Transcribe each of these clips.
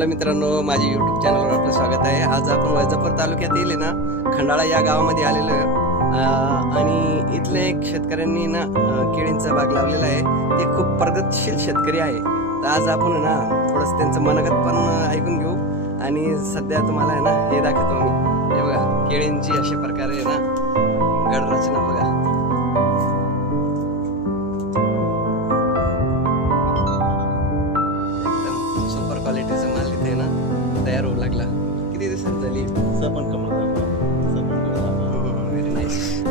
Hello मित्रांनो, माझ्या YouTube चॅनलवर आपलं स्वागत आहे. आज आपण वैजापूर तालुक्यातील ना खंडाळा या गावामध्ये आलेलो आहे आणि इथले एक शेतकऱ्यांनी ना केळींचा बाग लावलेला आहे. ते खूप प्रगतशील शेतकरी आहे. तर आज आपण ना थोडंसं त्यांचं मनोगत पण ऐकून घेऊ आणि सध्या तुम्हाला आहे ना हे दाखवतो मी. हे बघा, केळींची अशा प्रकारे आहे ना गडरचना बघा. क्वालिटीचा माल इथे ना तयार होऊ लागला. किती दिवसात झाली? Very nice.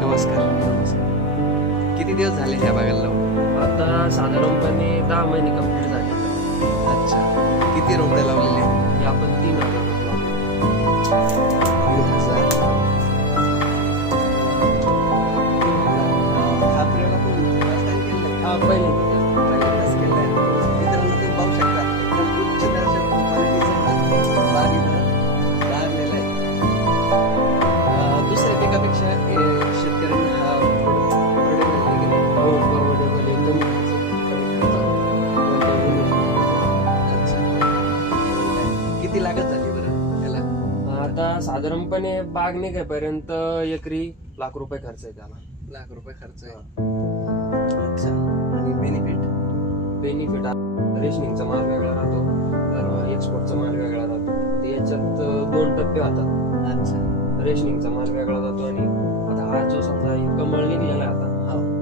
नमस्कार. किती दिवस झाले ह्या बागाला लावून? आता साधारणपणे 10 महिने कंप्लीट झाले. अच्छा, किती रोपडे लावलेले? हे आपण 3,000 हा प्रयोग आपण last time केलेला आहे. पहिले पहिल्यांदाच केलेला आहे. मित्रांनो, तुम्ही पाहू शकता एकदम उच्च दर्जाच्या क्वालिटीचं बाग इथं लागलेला आहे. दुसऱ्या पिकापेक्षा शेतकऱ्यांना हा परवडेल आहे की नाही? हो परवडेबल एकदम अच्छा, किती लागत झाली बरं त्याला? आता साधारणपणे बाग निघेपर्यंत एकरी लाख रुपये खर्च आहे त्याला. लाख रुपये खर्च आहे. अच्छा, आणि बेनिफिट? बेनिफिट रेशनिंगचा माल वेगळा राहतो, तर एक्सपोर्टचा माल वेगळा राहतो. तर याच्यात 2 टप्पे होतात. अच्छा, रेशनिंगचा माल वेगळा जातो आणि आता हा जो समजा कमळ निघलेला आहे आता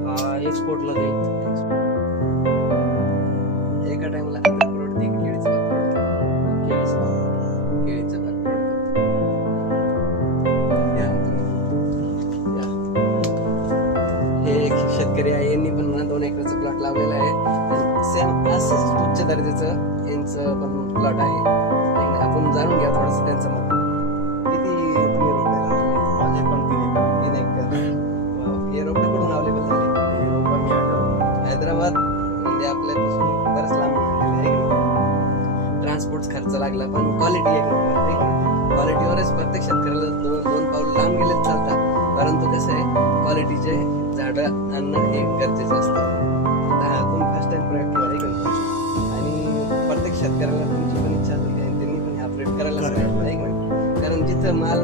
हा एक्सपोर्टला जाईल. एका टाइमला आता परवडते की केळीचं बाग परवडतं? केळीचा माल. केळीचं बाग परवडतं. या तुम्ही. या. हे एक शेतकरी आहे, यांनी पण ना 2 एकराचं प्लॉट लावलेला आहे. सेम असंच उच्च दर्जाचं यांचं पण प्लॉट आहे. एकदा आपण जाणून घ्या थोडंसं त्यांचं मत. किती तुम्ही रोपे लावलेले? माझे पण 3 एकर. वाव. हे रोपे कुठून अवेलेबल झाले? हे रोपं मी आणलं. हैदराबाद म्हणजे आपल्यापासून बरंच लांब गेलेलं आहे. ट्रान्सपोर्ट खर्च लागला, पण क्वालिटी एक नंबर. क्वालिटीवरच प्रत्येक शेतकऱ्याला दोन पाऊल लांब गेले चालतात. परंतु कसं आहे, क्वालिटीचे झाडं आणणं हे गरजेचं असतं. आता हा तुम्ही फर्स्ट टाइम प्रयोग केला आहे का? आणि प्रत्येक शेतकऱ्याला तुमची पण इच्छा असेल आणि त्यांनी पण हा प्रयोग करायला सांगितलं आहे का? कारण जिथं माल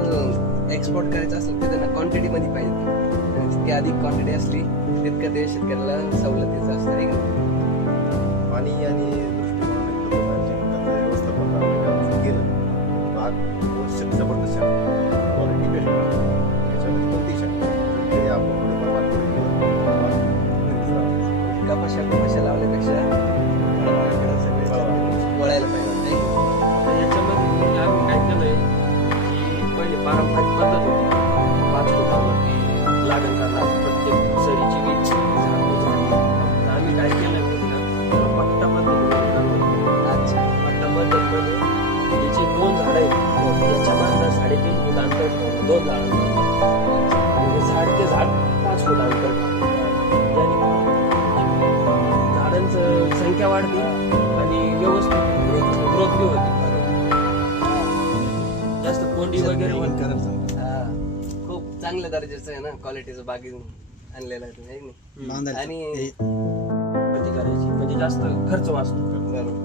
एक्सपोर्ट करायचा असेल तिथं ना क्वांटिटीमध्ये पाहिजे. आणि जितकी अधिक क्वांटिटी असली तितकं ते शेतकऱ्याला सवलतीचं असतं आहे का? पाणी आणि दृष्टिकोनाने खताचं व्यवस्थापन आपल्याला केलं. बाग आवश्यक जबरदस्त क्वालिटी बेस्ट याच्यामध्ये कोणती शक्य ते आपण थोडीफार मार्केट केलं. कपाशा लावल्यापेक्षा फळबागाकडे सगळे वळायला पाहिजे नाही का? तर याच्यामध्ये आम्ही काय केलंय की पहिले पारंपरिक पद्धत होती 5 फुटावरती लागण करणार प्रत्येक सरीची वीज झाडली. आम्ही काय केलंय माहिती का, पट्टा पद्धतीमध्ये करतो. अच्छा, पट्टा पद्धतीमध्ये याचे 2 झाड आहेत, याच्या मागं 3.5 फूट अंतर ठेवलं 2 झाडांमध्ये आणि झाड ते झाड 5 फूट अंतर ठेवलं. झाडांचं संख्या वाढते आणि व्यवस्थित ग्रोथ बी होती. जास्त कोंडी वगैरे जेवण करायला सांगतो. हा, खूप चांगल्या दर्जाचं आहे ना, क्वालिटीचं बाग आणलेलं आहे तुम्ही, है की नाही? आणि वरती करायची म्हणजे जास्त खर्च वाचतो. बरोबर,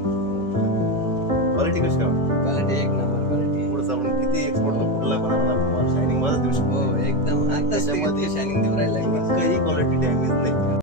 क्वालिटी कशी काय? क्वालिटी एक नंबर क्वालिटी. पुढचं आपण किती एक्सपोर्ट पुढला पण आपण शायनिंग माझा देऊ शकतो. हो, एकदम आता त्याच्यामध्ये शायनिंग देऊ राहिला. काही क्वालिटी डॅमेज नाही.